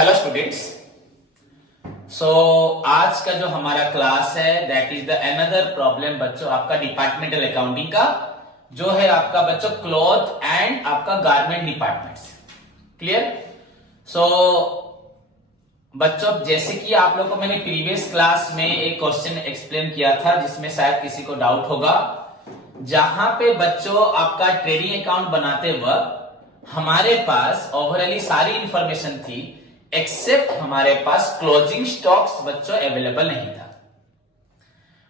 Hello students. सो आज का जो हमारा क्लास है that is the another problem बच्चों आपका डिपार्टमेंटल अकाउंटिंग का जो है आपका बच्चों क्लॉथ एंड आपका गारमेंट डिपार्टमेंट्स। क्लियर? सो बच्चों जैसे कि आप लोगों को मैंने प्रीवियस क्लास में एक क्वेश्चन एक्सप्लेन किया था जिसमें शायद किसी को डाउट होगा, जहां पे बच्चों आपका ट्रेडिंग अकाउंट बनाते वक्त हमारे पास ओवरऑली सारी इंफॉर्मेशन थी एक्सेप्ट हमारे पास क्लोजिंग स्टॉक्स बच्चों अवेलेबल नहीं था।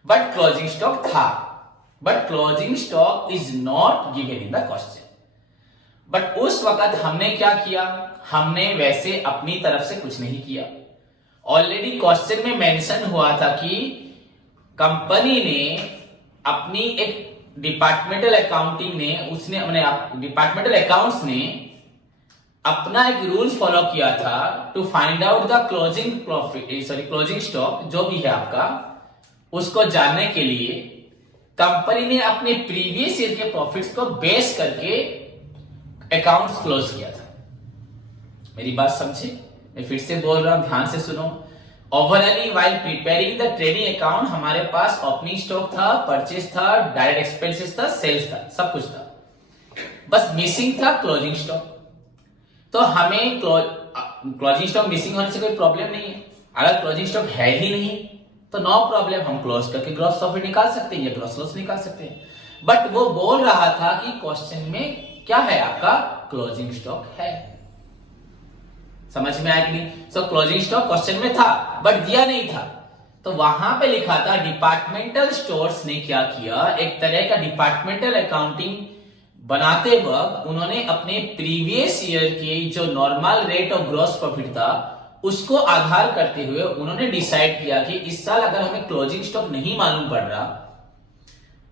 बट क्लोजिंग स्टॉक था, but closing stock is not given in the question. But उस वक्त हमने क्या किया, हमने वैसे अपनी तरफ से कुछ नहीं किया। ऑलरेडी क्वेश्चन में मेंशन हुआ था कि कंपनी ने अपनी एक डिपार्टमेंटल अकाउंटिंग ने उसने अपने डिपार्टमेंटल अकाउंट्स ने अपना एक रूल्स फॉलो किया था to find out the closing closing stock जो भी है आपका, उसको जानने के लिए कंपनी ने अपने प्रीवियस ईयर के प्रॉफिट्स को बेस करके अकाउंट्स क्लोज किया था। मेरी बात समझे? मैं फिर से बोल रहा हूं, ध्यान से सुनो। Overall while preparing the trading account हमारे पास ओपनिंग स्टॉक था, परचेज था, डायरेक्ट एक्सपेंसेस था, सेल्स था, सब कुछ था। बस मिसिंग था क्लोजिंग स्टॉक। तो हमें क्लोजिंग स्टॉक मिसिंग होने से कोई प्रॉब्लम नहीं है। अगर क्लोजिंग स्टॉक है ही नहीं तो नो प्रॉब्लम, हम क्लोज करके ग्रॉस प्रॉफिट निकाल सकते हैं या ग्रॉस लॉस निकाल सकते हैं। बट वो बोल रहा था कि क्वेश्चन में क्या है, आपका क्लोजिंग स्टॉक है। समझ में आया कि नहीं? सो क्लोजिंग स्टॉक क्वेश्चन में था बट दिया नहीं था, तो वहां पे लिखा था डिपार्टमेंटल स्टोर्स ने क्या किया, एक तरह का डिपार्टमेंटल अकाउंटिंग बनाते वक्त उन्होंने अपने प्रीवियस ईयर के जो normal rate of gross profit था उसको आधार करते हुए उन्होंने डिसाइड किया कि इस साल अगर हमें क्लोजिंग स्टॉक नहीं मालूम पड़ रहा,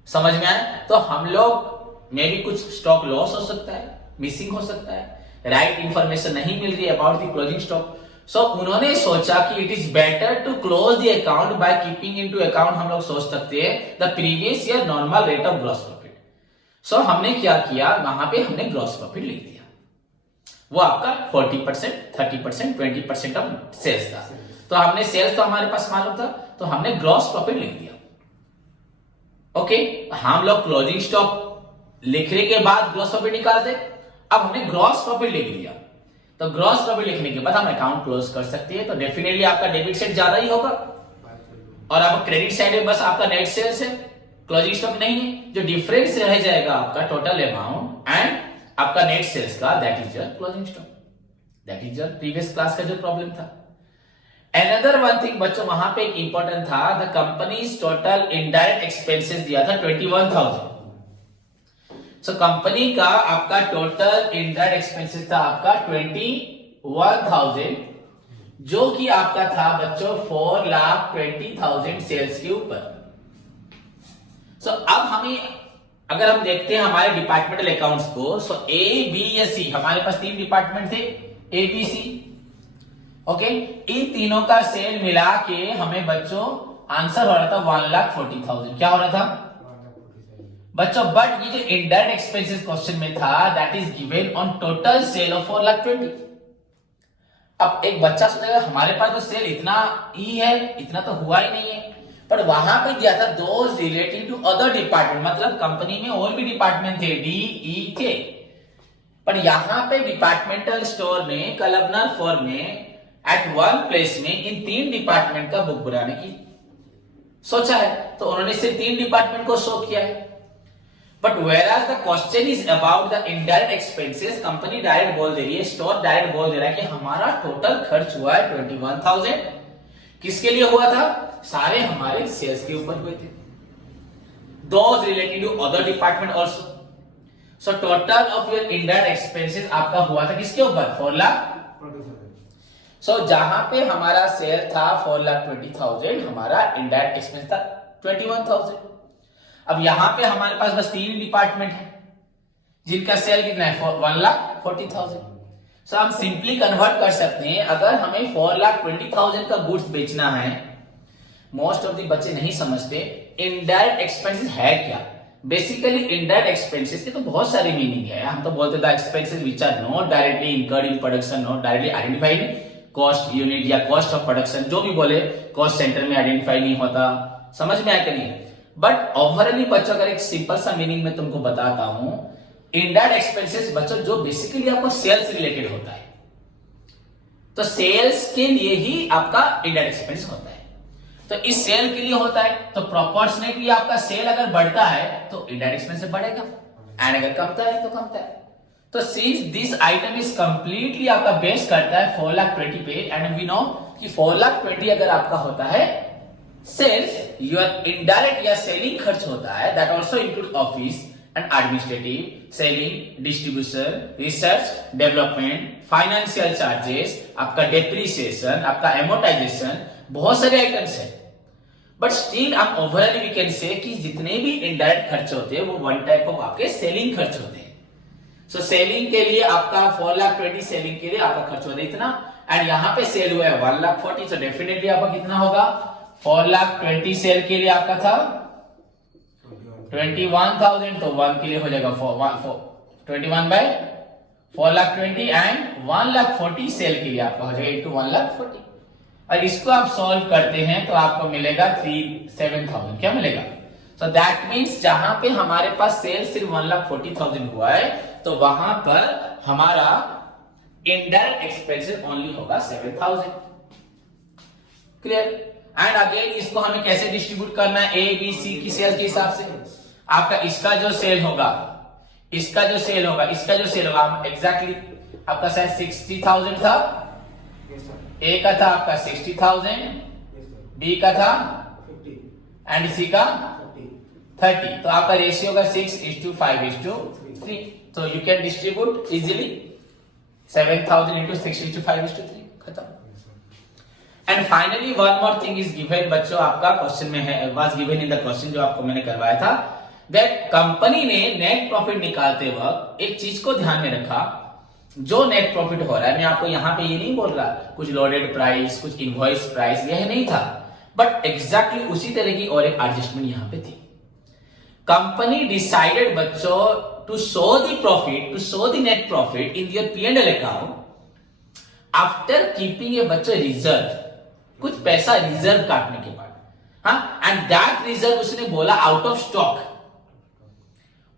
समझ में आया, तो हम लोग में भी कुछ स्टॉक लॉस हो सकता है, मिसिंग हो सकता है, राइट इंफॉर्मेशन नहीं मिल रही about the closing stock. So उन्होंने सोचा कि it is better to close the account by keeping into account, हम लोग सोच सकते हैं, the previous year normal rate of gross profit. So हमने क्या किया, वहां पे हमने ग्रॉस प्रॉफिट लिख दिया। वो आपका 40%, 30%, 20% ऑफ सेल्स था। तो हमने सेल्स तो हमारे पास मालूम था, तो हमने ग्रॉस प्रॉफिट लिख दिया। ओके, हम लोग क्लोजिंग स्टॉक लिखने के बाद ग्रॉस प्रॉफिट निकालते, अब हमने ग्रॉस प्रॉफिट लिख दिया। तो ग्रॉस प्रॉफिट लिखने के बाद हम अकाउंट क्लोज कर सकते हैं। तो डेफिनेटली आपका डेबिट साइड ज्यादा ही होगा और अब क्रेडिट साइड में बस आपका नेट सेल्स है, क्लोजिंग स्टॉक नहीं है। जो डिफरेंस रह जाएगा आपका टोटल अमाउंट एंड आपका नेट सेल्स का, that is your closing stock. That is your previous class का जो प्रॉब्लम था। अनदर वन थिंग बच्चों वहां पे एक इंपॉर्टेंट था, the companies total indirect expenses दिया था 21,000। सो कंपनी का आपका टोटल इनडायरेक्ट एक्सपेंसेस था आपका 21,000, जो कि आपका था बच्चों 4,20,000 सेल्स के ऊपर। सो अब हमें अगर हम देखते हैं हमारे डिपार्टमेंटल अकाउंट्स को, सो ए बी या सी, हमारे पास 3 डिपार्टमेंट थे, ए बी सी। ओके, इन तीनों का सेल मिला के हमें बच्चों आंसर हो रहा था 1,40,000। क्या हो रहा था बच्चों? बट ये जो इनडायरेक्ट एक्सपेंसेस क्वेश्चन में था that is given on total sale of 4,20,000। अब एक बच्चा सोचेगा हमारे पास तो सेल इतना ही है, इतना तो हुआ ही नहीं है, पर वहां पे दिया था those relative to other department, मतलब कंपनी में और भी डिपार्टमेंट थे, डी ई थे, पर यहां पे डिपार्टमेंटल स्टोर ने कलमनर फॉर्म में एट वन प्लेस में इन 3 डिपार्टमेंट का बुक बनाने की सोचा है, तो उन्होंने सिर्फ 3 डिपार्टमेंट को शो किया है। But whereas the question is about the indirect expenses, company direct बोल दे रही है, स्टोर डायरेक्ट बोल दे रहा है कि हमारा टोटल खर्च हुआ है 21,000। किसके लिए हुआ था? सारे हमारे सेल्स के ऊपर हुए थे, those related to other department also. So total of your indirect expenses आपका हुआ था किसके ऊपर? 4,20,000। So जहां पे हमारा सेल था 4,20,000, हमारा इंडायरेक्ट एक्सपेंस था 21,000। अब यहां पे हमारे पास बस 3 डिपार्टमेंट है जिनका सेल कितना है 1,40,000। सो हम सिंपली कन्वर्ट कर सकते हैं, अगर हमें 4,20,000 का गुड्स बेचना है, मोस्ट ऑफ द बच्चे नहीं समझते इनडायरेक्ट एक्सपेंसेस है क्या। बेसिकली इनडायरेक्ट एक्सपेंसेस के तो बहुत सारे मीनिंग है। हम तो बोलते थे expenses which are not directly incurred in production, not directly identified cost unit या कॉस्ट ऑफ प्रोडक्शन, जो भी बोले, कॉस्ट सेंटर में आइडेंटिफाई नहीं होता। समझ में आया कि नहीं? बट ओवरऑली बच्चों अगर एक सिंपल सा मीनिंग में तुमको बताता हूं, इनडायरेक्ट एक्सपेंसेस बच्चों जो बेसिकली आपको सेल्स रिलेटेड होता है, तो सेल्स के लिए ही आपका इनडायरेक्ट एक्सपेंस होता है। तो इस सेल के लिए होता है, तो प्रोपोर्शनेटली आपका सेल अगर बढ़ता है तो इनडायरेक्ट एक्सपेंस बढ़ेगा, एंड अगर कमता है तो कमता है। तो since this item is completely आपका बेस करता है 4,20,000 पे, एंड वी नो कि 4,20,000 अगर आपका होता है सेल्स, योर इनडायरेक्ट या सेलिंग खर्च होता है, that also include office and administrative, selling, distribution, research, development, financial charges, आपका डेप्रिसिएशन, आपका एमोर्टाइजेशन, बहुत सारे आइटम्स है। बट स्टिल हम ओवरऑल वी कैन से कि जितने भी इनडायरेक्ट खर्च होते हैं वो वन टाइप ऑफ आपके सेलिंग खर्च होते हैं। सो सेलिंग के लिए आपका 4,20,000 सेलिंग के लिए आपका खर्च होता है इतना, एंड यहाँ पे सेल हुआ है 1,40,000, so डेफिनेटली आपका कितना होगा? 4,20,000 सेल के लिए आपका था 21,000, तो 1 के लिए हो जाएगा 21 बाय 4,20,000 एंड 1,40,000 सेल के लिए आपका हो जाएगा into 1,40,000। और इसको आप सॉल्व करते हैं तो आपको मिलेगा 7,000। क्या मिलेगा? सो दैट मीन्स जहां पे हमारे पास सेल सिर्फ 1,40,000 हुआ है, तो वहां पर हमारा इनडायरेक्ट एक्सपेंसेस ओनली होगा 7,000। क्लियर? एंड अगेन इसको हमें कैसे डिस्ट्रीब्यूट करना है? ए बी सी की सेल के हिसाब से। आपका इसका जो सेल होगा, इसका जो सेल होगा, इसका जो सेल होगा, हम एग्जैक्टली आपका शायद 60,000 था, ए का था आपका 60,000, बी का था 50 एंड सी का 30। तो आपका रेशियो होगा 6:5:3। तो you can distribute easily 7,000 into 6:5:3, खत्म। And finally one more thing is given बच्चों, आपका क्वेश्चन में है, was given in the question जो आपको मैंने करवाया था, दैट कंपनी ने नेट प्रॉफिट निकालते वक्त एक चीज को ध्यान में रखा, जो नेट प्रॉफिट हो रहा है, मैं आपको यहां पे ये नहीं बोल रहा कुछ लोडेड प्राइस, कुछ इनवॉइस प्राइस, यह नहीं था, बट एग्जैक्टली उसी तरह की और एक एडजस्टमेंट यहां पे थी। कंपनी डिसाइडेड बच्चों to show the profit, to show the net profit in your P&L account after keeping a बच्चों रिजर्व, कुछ पैसा रिजर्व काटने के बाद, हाँ, एंड दैट रिजर्व उसने बोला आउट ऑफ स्टॉक।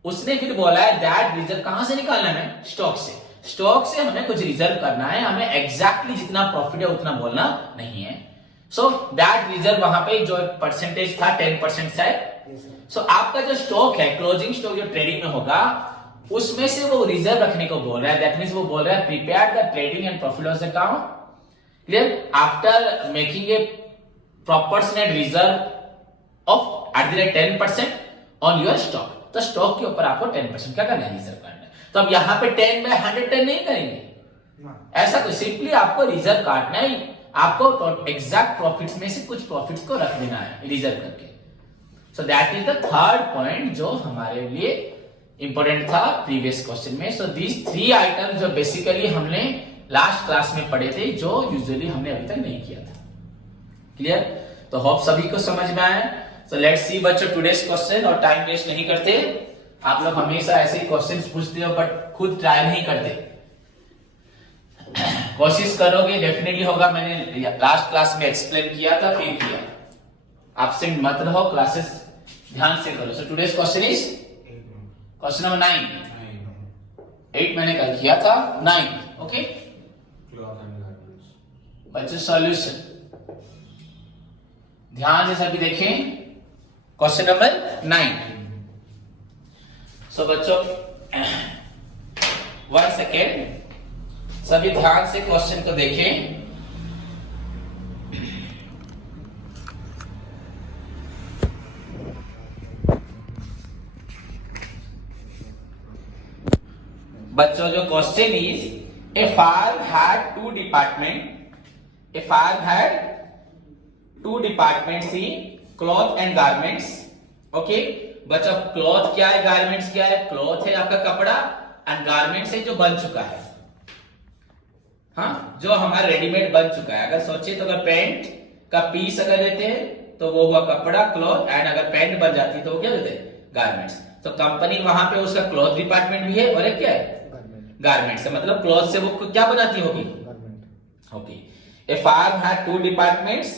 उसने फिर बोला है दैट रिजर्व कहां से निकालना है? स्टॉक से। स्टॉक से हमें कुछ रिजर्व करना है, हमें एग्जैक्टली जितना प्रॉफिट है उतना बोलना नहीं है। सो दैट रिजर्व वहां पे जो परसेंटेज था 10% शायद। सो आपका जो स्टॉक है, क्लोजिंग स्टॉक जो ट्रेडिंग में होगा, उसमें से वो रिजर्व रखने को बोल रहा है। दैट मींस वो बोल रहा है prepare the trading and profit loss account, clear, after making a proportionate reserve of at the rate 10% on your stock. तो स्टॉक के ऊपर आपको 10% क्या करना है? रिजर्व करना है। तो अब यहां पे 10/110 नहीं करेंगे, ऐसा कुछ, सिंपली आपको रिजर्व काटना है, आपको एग्जैक्ट प्रॉफिट्स में से कुछ प्रॉफिट्स को रख देना है रिजर्व करके। So that is the third point जो हमारे लिए इंपॉर्टेंट था प्रीवियस क्वेश्चन में। सो दीज 3 आइटम्स जो बेसिकली हमने लास्ट क्लास में पढ़े थे, जो यूजुअली हमने अभी तक नहीं किया था। क्लियर? तो होप सभी को समझ में आया। सो लेट्स सी बच्चों टुडेस क्वेश्चन, और टाइम वेस्ट नहीं करते। आप लोग हमेशा ऐसे ही क्वेश्चंस पूछते हो बट खुद ट्राई नहीं करते। कोशिश करोगे डेफिनेटली होगा। मैंने लास्ट क्लास में एक्सप्लेन किया था, फिर किया। एब्सेंट मत रहो, क्लासेस ध्यान से करो। So today's question is question number 9। 8 मैंने कल किया था, 9 ओके। बच्चों सॉल्यूशन ध्यान से सभी देखें, क्वेश्चन नंबर 9। सो बच्चों 1 सेकेंड, सभी ध्यान से क्वेश्चन को देखें। बच्चों जो question is a firm had 2 department, a firm had 2 departments in cloth and garments. Okay बच्चों, क्लॉथ क्या है, गारमेंट्स क्या है? क्लॉथ है आपका कपड़ा, एंड गारमेंट्स है जो बन चुका है, हाँ, जो हमारा रेडीमेड बन चुका है। अगर सोचिए तो अगर पैंट का पीस अगर देते हैं तो वो हुआ कपड़ा, क्लॉथ, एंड अगर पैंट बन जाती है तो वो क्या देते हैं? गारमेंट्स। तो कंपनी वहां पे उसका क्लॉथ डिपार्टमेंट भी है और एक क्या है? गारमेंट्स है। मतलब क्लॉथ से वो क्या बनाती होगी? Okay. A farm had two departments,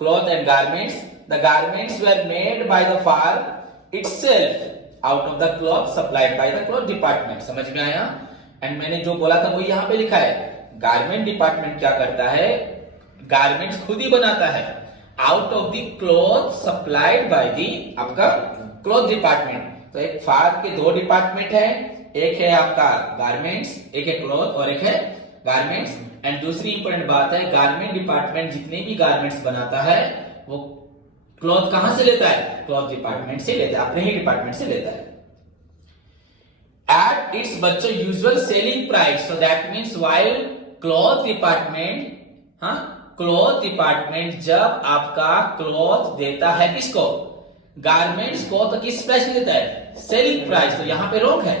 cloth and garments. The garments were made by the farm itself out of the cloth supplied by the cloth department. समझ में आया? एंड मैंने जो बोला था वो यहाँ पे लिखा है. गारमेंट डिपार्टमेंट क्या करता है? गारमेंट्स खुद ही बनाता है out of the cloth supplied by the आपका क्लॉथ डिपार्टमेंट. तो एक फार्म के दो डिपार्टमेंट है, एक है आपका गारमेंट्स, एक है क्लॉथ और एक है गारमेंट्स. एंड दूसरी इंपॉर्टेंट बात है, गारमेंट डिपार्टमेंट जितने भी गारमेंट्स बनाता है वो क्लॉथ कहां से लेता है? क्लॉथ डिपार्टमेंट से लेता है, अपने ही डिपार्टमेंट से लेता है. At its बच्चों usual selling price, so that means while cloth department, हाँ क्लॉथ डिपार्टमेंट जब आपका क्लॉथ देता है किसको? गारमेंट्स को, तो किस प्राइस में देता है? Selling price. तो यहां पे रोक है.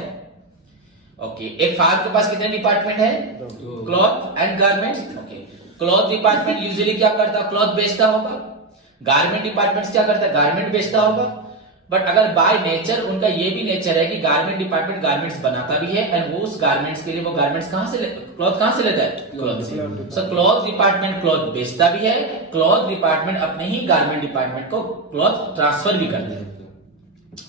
ओके, एक फार्म के पास कितने डिपार्टमेंट है? Cloth and garments. Okay, cloth department usually क्या करता है? क्लॉथ बेचता होगा. गारमेंट डिपार्टमेंट क्या करता है? गारमेंट बेचता होगा. बट अगर बाय नेचर उनका ये भी नेचर है कि गारमेंट डिपार्टमेंट गारमेंट्स बनाता भी है एंड वो उस गारमेंट्स के लिए वो गारमेंट्स क्लॉथ कहां से लेता है? क्लॉथ से. सो क्लॉथ डिपार्टमेंट क्लॉथ बेचता भी है, क्लॉथ डिपार्टमेंट अपने ही गारमेंट डिपार्टमेंट को क्लॉथ ट्रांसफर भी करता है.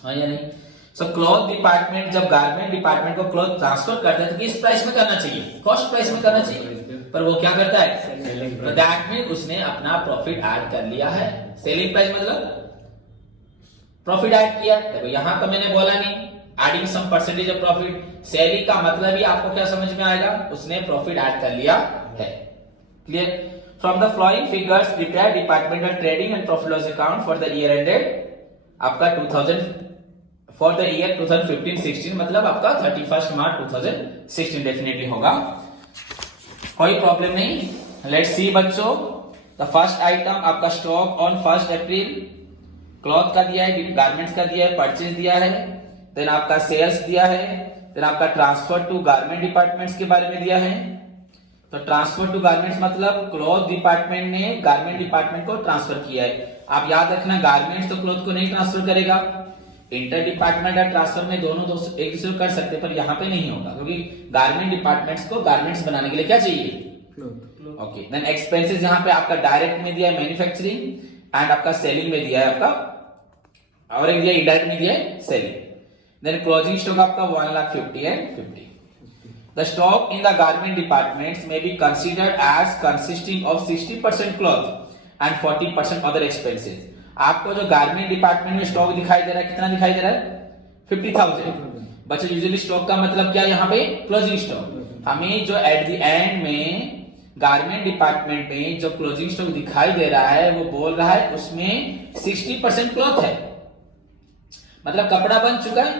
हाँ या नहीं? सो क्लॉथ डिपार्टमेंट जब गारमेंट डिपार्टमेंट को क्लॉथ ट्रांसफर करता है तो किस प्राइस में करना चाहिए? कॉस्ट प्राइस में करना चाहिए. पर वो क्या करता है? तो दैट मीन उसने अपना प्रॉफिट ऐड कर लिया है. सेलिंग प्राइस मतलब प्रॉफिट ऐड किया. देखो यहां तो मैंने बोला नहीं adding some percentage of profit. Selling का मतलब ही आपको क्या समझ में आएगा? उसने प्रॉफिट ऐड कर लिया है. Clear? From the flowing figures prepare departmental trading and profit loss account for the year ended आपका 2000 फॉर द ईयर 2015-16 मतलब आपका 31 मार्च 2016 डेफिनेटली होगा. कोई प्रॉब्लम नहीं. लेट्स सी बच्चों, द फर्स्ट आइटम आपका स्टॉक ऑन 1 अप्रैल क्लॉथ का दिया है, गारमेंट्स का दिया है, परचेज दिया है, देन आपका सेल्स दिया है, देन आपका ट्रांसफर टू गारमेंट डिपार्टमेंट्स के बारे में दिया है. तो ट्रांसफर टू गारमेंट्स मतलब क्लॉथ डिपार्टमेंट ने गारमेंट डिपार्टमेंट को ट्रांसफर किया है. आप याद रखना गारमेंट्स तो क्लॉथ को नहीं ट्रांसफर करेगा. इंटर डिपार्टमेंटल ट्रांसफर में दोनों एक दूसरे को कर सकते, पर यहाँ पे नहीं होगा क्योंकि गारमेंट डिपार्टमेंट्स को गारमेंट्स बनाने के लिए क्या चाहिए? ओके. देन एक्सपेंसेस यहाँ पे आपका डायरेक्ट में दिया है मैन्युफैक्चरिंग एंड आपका सेलिंग में दिया है आपका, और एक दिया इनडायरेक्ट में दिया है सेलिंग. देन क्लोजिंग स्टॉक आपका 1,50,000 and 50. The stock in the garment departments में be considered as consisting of 60% cloth and 40% other expenses. आपको जो गारमेंट डिपार्टमेंट में स्टॉक दिखाई दे रहा है कितना दिखाई दे रहा है? 50,000. बच्चों यूजुअली स्टॉक का मतलब क्या यहाँ पे? Closing stock. हमें जो एट द एंड में गारमेंट डिपार्टमेंट में जो क्लोजिंग स्टॉक दिखाई दे रहा है वो बोल रहा है उसमें 60% क्लॉथ है, मतलब कपड़ा बन चुका है.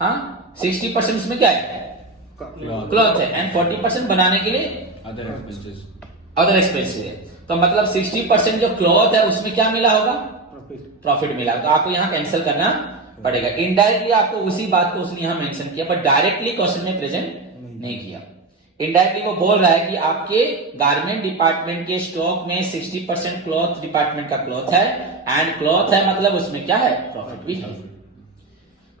हाँ 60% उसमें क्या है? क्लॉथ है एंड 40% बनाने के लिए अदर एक्सपेंसेस है. तो मतलब 60% जो क्लॉथ है उसमें क्या मिला होगा? प्रॉफिट मिला. तो आपको यहाँ कैंसिल करना पड़ेगा. इनडायरेक्टली आपको उसी बात को उसने यहाँ मेंशन किया, पर डायरेक्टली क्वेश्चन में प्रेजेंट नहीं किया. इनडायरेक्टली वो बोल रहा है कि आपके गारमेंट डिपार्टमेंट के स्टॉक में 60% क्लॉथ डिपार्टमेंट का क्लॉथ है एंड क्लॉथ है मतलब उसमें क्या है? प्रॉफिट भी है.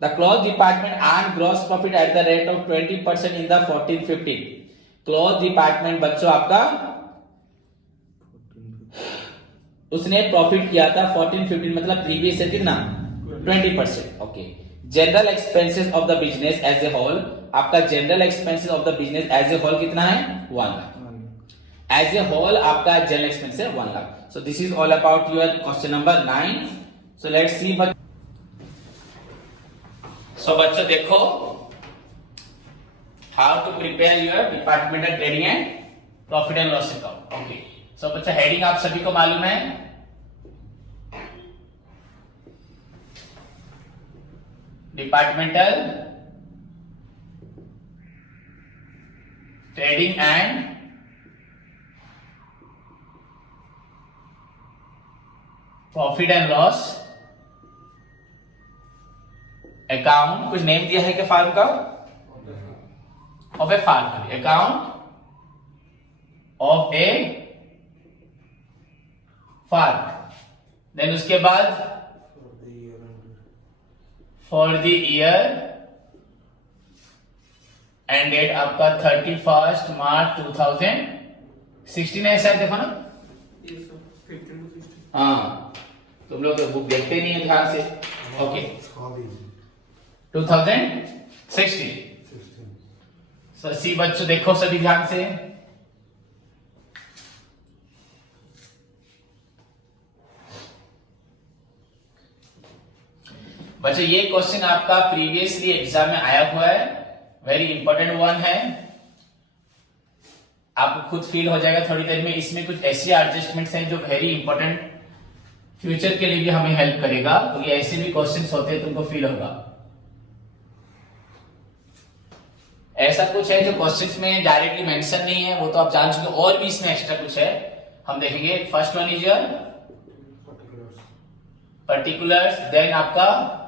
The cloth department earn gross profit at the rate of 20% in the 14-15. Cloth department बच्चों आपका उसने प्रॉफिट किया था 14-15 मतलब प्रीवियस से कितना? 20%. Okay. General expenses of the business as a whole, आपका general expenses of the business as a whole कितना है? 1 लाख. एज ए होल आपका जनरल एक्सपेंस है 1 lakh. So this is all about your question number 9. So let's see. So बच्चों देखो how to prepare your departmental trading and profit and loss account. Okay. So बच्चा heading आप सभी को मालूम है, departmental trading and profit and loss account. कुछ name दिया है क्या फार्म का? Of a firm. Account of a firm. Then उसके बाद फॉर द ईयर एंडेड आपका 31 मार्च 2016. 16 है शायद, देखो ना। हाँ, तुम लोग बुक देखते नहीं है ध्यान से। ओके, 2016। सी बच्चों देखो सभी ध्यान से। बच्चों ये क्वेश्चन आपका प्रीवियसली एग्जाम में आया हुआ है, वेरी इंपॉर्टेंट वन है। आपको खुद फील हो जाएगा थोड़ी देर में। इसमें कुछ ऐसे एडजस्टमेंट्स हैं जो वेरी इंपॉर्टेंट फ्यूचर के लिए भी हमें हेल्प करेगा, क्योंकि तो ऐसे भी क्वेश्चंस होते हैं, तुमको फील होगा। ऐसा कुछ है जो क्वेश्चंस में डायरेक्टली मेंशन नहीं है, वो तो आप जान चुके, और भी इसमें एक्स्ट्रा कुछ है, हम देखेंगे। First one is your particulars, then आपका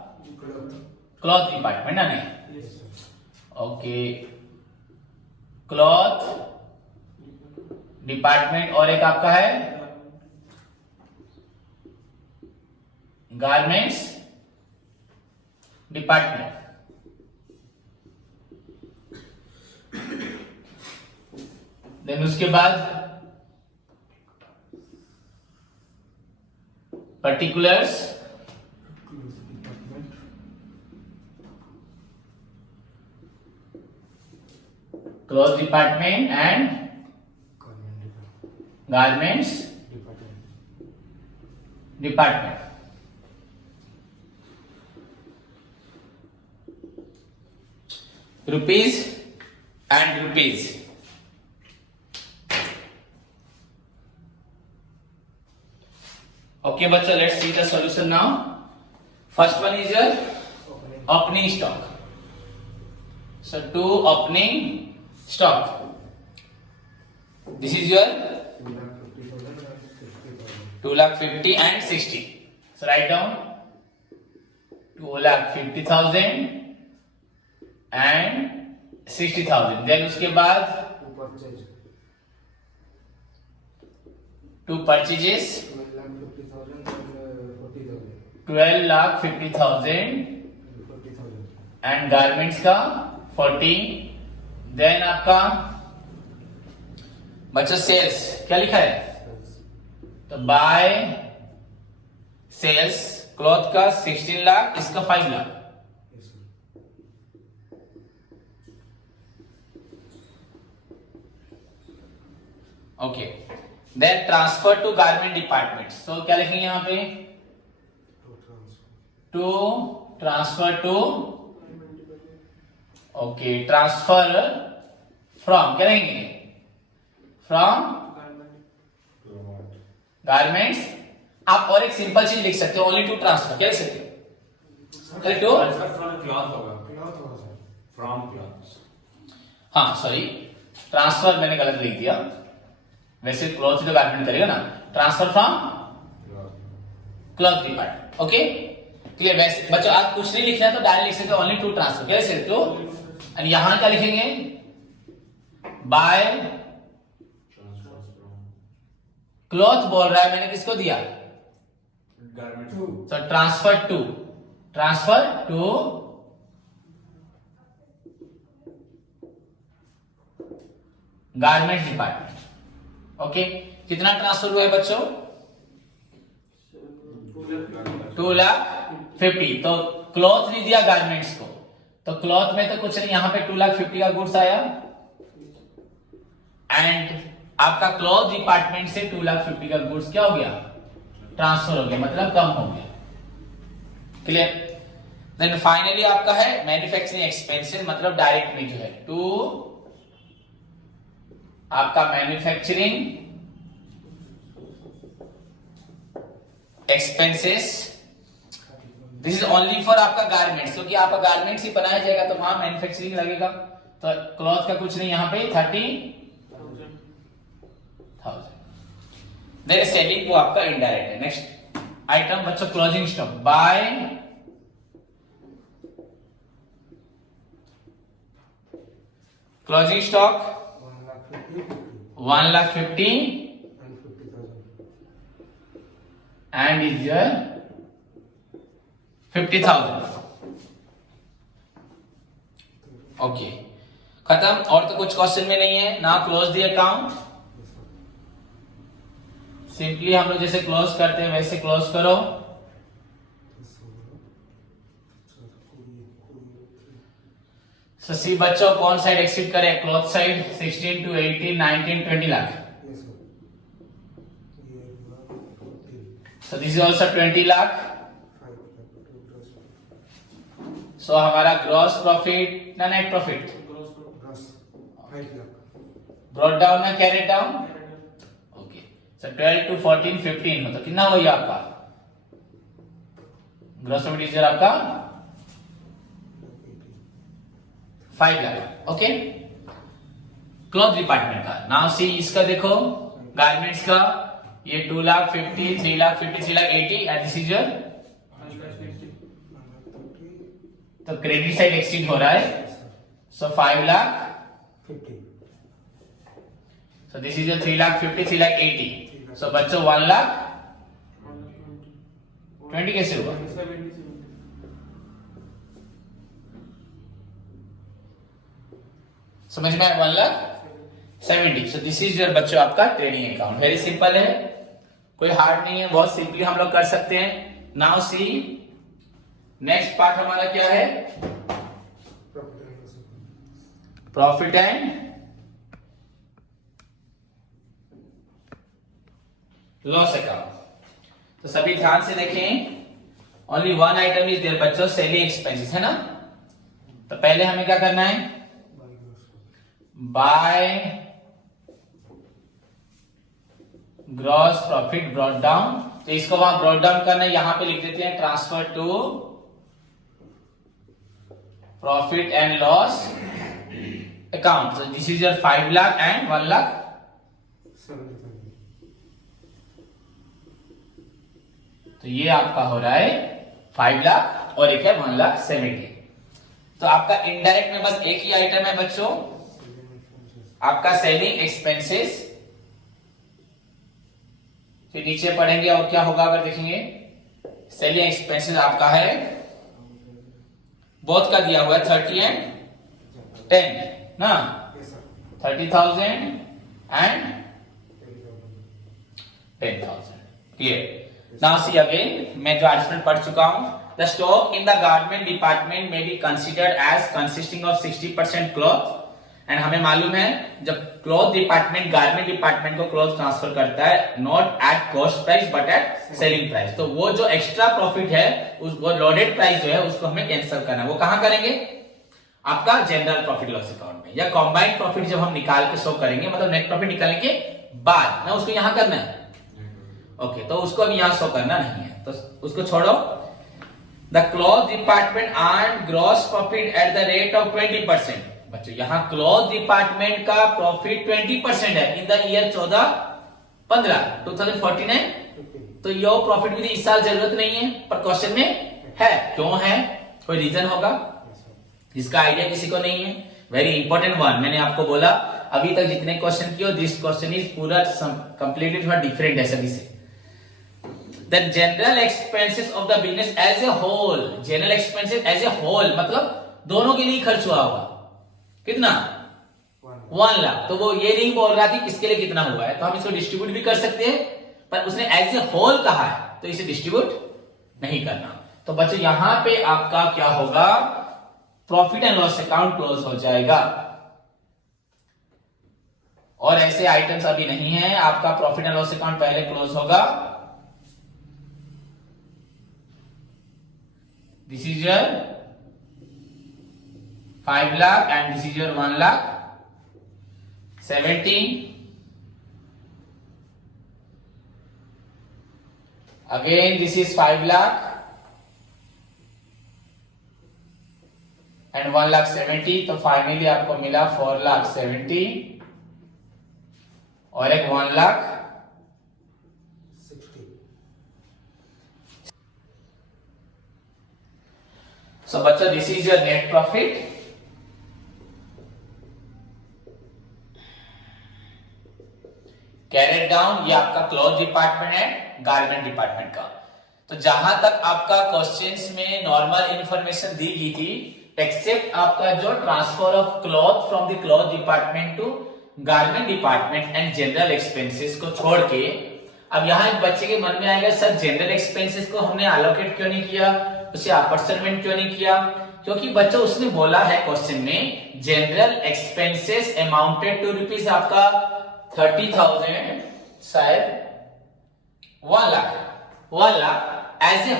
क्लॉथ डिपार्टमेंट, ना नहीं? ओके, क्लॉथ डिपार्टमेंट, और एक आपका है गारमेंट्स डिपार्टमेंट। देन उसके बाद particulars, cloth department and garments department. Rupees and rupees. Okay, bachcha, let's see the solution now. First one is your opening stock. So, to opening stock. This is your 2,50,000 and 60. So, write down 2,50,000 and 60,000. Then उसके बाद to purchases 12,50,000 and garments का 40। Then आपका बच्चा sales क्या लिखा है, तो bye sales cloth का 16 लाख, इसका 5 lakh. Okay, then transfer to garment department. So क्या लिखेंगे यहां पे, to transfer to, okay, transfer from, क्या लेंगे, फ्रॉम गारमेंट्स। आप और एक सिंपल चीज लिख सकते हो, ओनली टू ट्रांसफर, क्या लिख सकते हो, टू फ्रॉम क्लॉथ। हाँ सॉरी, ट्रांसफर मैंने गलत लिख दिया, वैसे क्लॉथ तो गारमेंट करेगा ना, transfer from cloth department. Okay clear. वैसे बच्चों आप कुछ नहीं लिखना है तो डायरेक्ट लिख सकते हो ओनली टू ट्रांसफर, क्या लिख सकते हो, एंड यहां क्या लिखेंगे, बाय क्लॉथ बोल रहा है, मैंने किसको दिया, गारमेंट। तो transfer to garment department. Okay, कितना ट्रांसफर हुआ है बच्चों, 2,50,000। तो क्लॉथ नहीं दिया गारमेंट्स को, तो क्लॉथ में तो कुछ नहीं, यहां पे 2,50,000 का गुड्स आया, एंड आपका क्लॉथ डिपार्टमेंट से 2,50,000 का गुड्स क्या हो गया, ट्रांसफर हो गया, मतलब कम हो गया। क्लियर। देन फाइनली आपका है मैन्युफैक्चरिंग एक्सपेंसेस, मतलब डायरेक्ट में जो है टू आपका manufacturing expenses. This is only for आपका गारमेंट्स, क्योंकि आपका गारमेंट्स ही बनाया जाएगा तो वहां मैन्युफैक्चरिंग लगेगा, तो क्लॉथ का कुछ नहीं, यहां पे 30,000। देन सेलिंग वो आपका इनडायरेक्ट है। नेक्स्ट आइटम बच्चों, closing stock. By closing stock 1,50,000 and is your 50,000। Okay, खत्म। और तो कुछ क्वेश्चन में नहीं है ना, क्लोज द अकाउंट सिंपली हम लोग जैसे क्लोज करते हैं वैसे क्लोज करो। सी बच्चों कौन साइड एक्सिट करे? Cloth side. 16 to 18, 19, 20 lakh. So this is also 20 lakh. So हमारा ग्रॉस प्रॉफिट ना नेट प्रॉफिट? ब्रॉट डाउन ना carried down? Okay. So 12 to 14, 15 हो तो कितना हो गया आपका ग्रॉस प्रॉफिट? इज आपका 5 लाख। ओके, क्लॉथ डिपार्टमेंट का। नाउ सी इसका देखो, गारमेंट्स का ये 2 lakh 50, 3 lakh 50, 3 lakh 80 and this is your. तो क्रेडिट साइड एक्सीड हो रहा है। सो 5 लाख 50। सो this is your 3 lakh 50, 3 lakh 80। सो बच्चों 1 लाख 20 कैसे हुआ? समझ में? 1 लाख 70। सो दिस इज योर बच्चों आपका ट्रेडिंग अकाउंट। वेरी सिंपल है, कोई हार्ड नहीं है, बहुत सिंपली हम लोग कर सकते हैं। नाउ सी नेक्स्ट पार्ट हमारा क्या है? Profit and loss account. तो सभी ध्यान से देखें, only one item is there बच्चों, सेलिंग एक्सपेंसेस, है ना। तो पहले हमें क्या करना है? By gross profit brought down. तो इसको वहां ब्रॉट डाउन करना है, यहां पे लिख देते हैं transfer to profit and loss account. तो this is your 5 lakh and 1 lakh 70। तो ये आपका हो रहा है 5 लाख और एक है 1 लाख 70। तो आपका इनडायरेक्ट में बस एक ही आइटम है बच्चों, आपका सेलिंग एक्सपेंसेस। फिर नीचे पढ़ेंगे और क्या होगा अगर देखेंगे। सेलिंग एक्सपेंसेस आपका है, बहुत का दिया हुआ है 30 एंड 10 ना, 30,000 and 10,000। Clear? Now see again, मैं जो आर्टिकल पढ़ चुका हूं। The stock in the garment department में be considered as consisting of 60% cloth. And हमें मालूम है जब क्लॉथ डिपार्टमेंट गारमेंट डिपार्टमेंट को क्लॉथ ट्रांसफर करता है, not at cost price but at selling price. तो वो जो एक्स्ट्रा प्रॉफिट है, उस वो लोडेड प्राइस जो है उसको हमें कैंसिल करना है। वो कहां करेंगे? आपका जनरल प्रॉफिट लॉस अकाउंट में, या कॉम्बाइंड प्रॉफिट जब हम निकाल के शो करेंगे, मतलब नेट प्रॉफिट निकालने के बाद ना, उसको यहां करना है। ओके, तो उसको अभी यहां शो करना नहीं है, तो उसको छोड़ो। The cloth department earn gross profit at the rate of 20%। बच्चों यहाँ क्लॉथ डिपार्टमेंट का प्रॉफिट 20% है इन द ईयर 14-15 2014 है। तो ये प्रॉफिट भी इस साल जरूरत नहीं है, पर क्वेश्चन में है। क्यों है? कोई रीजन होगा, इसका आइडिया किसी को नहीं है। वेरी इंपॉर्टेंट वन, मैंने आपको बोला अभी तक जितने क्वेश्चन किए, दिस क्वेश्चन इज पूरा कंप्लीटली थोड़ा डिफरेंट है सभी से। The general expenses of the business as a whole, general expenses as a whole मतलब दोनों के लिए खर्च हुआ होगा कितना? 1 लाख। तो वो ये नहीं बोल रहा कि किसके लिए कितना हुआ है, तो हम इसको डिस्ट्रीब्यूट भी कर सकते हैं, पर उसने एज ए होल कहा है तो इसे डिस्ट्रीब्यूट नहीं करना। तो बच्चों यहां पे आपका क्या होगा? Profit and loss account close हो जाएगा। और ऐसे आइटम्स अभी नहीं है, आपका प्रॉफिट एंड लॉस अकाउंट पहले क्लोज होगा। This is your 5 lakh and this is your 1 lakh 70. Again this is 5 lakh and 1 lakh 70. तो फाइनली आपको मिला 4 lakh 70 और एक 1 lakh 60. So बच्चों this is your net profit. Carried down, ये आपका क्लॉथ डिपार्टमेंट है गारमेंट डिपार्टमेंट का। तो जहां तक आपका क्वेश्चंस में नॉर्मल इंफॉर्मेशन दी गई थी, एक्सेप्ट आपका जो transfer of cloth from the cloth department to garment department and general expenses को छोड़ के अब यहाँ एक बच्चे के मन में आएगा सर जनरल एक्सपेंसेस को हमने एलोकेट क्यों नहीं किया, उसे अपॉर्चनमेंट क्यों नहीं किया? क्योंकि बच्चों उसने बोला है क्वेश्चन में general expenses amounted to rupees आपका 30,000 शायद 1 लाख एज ए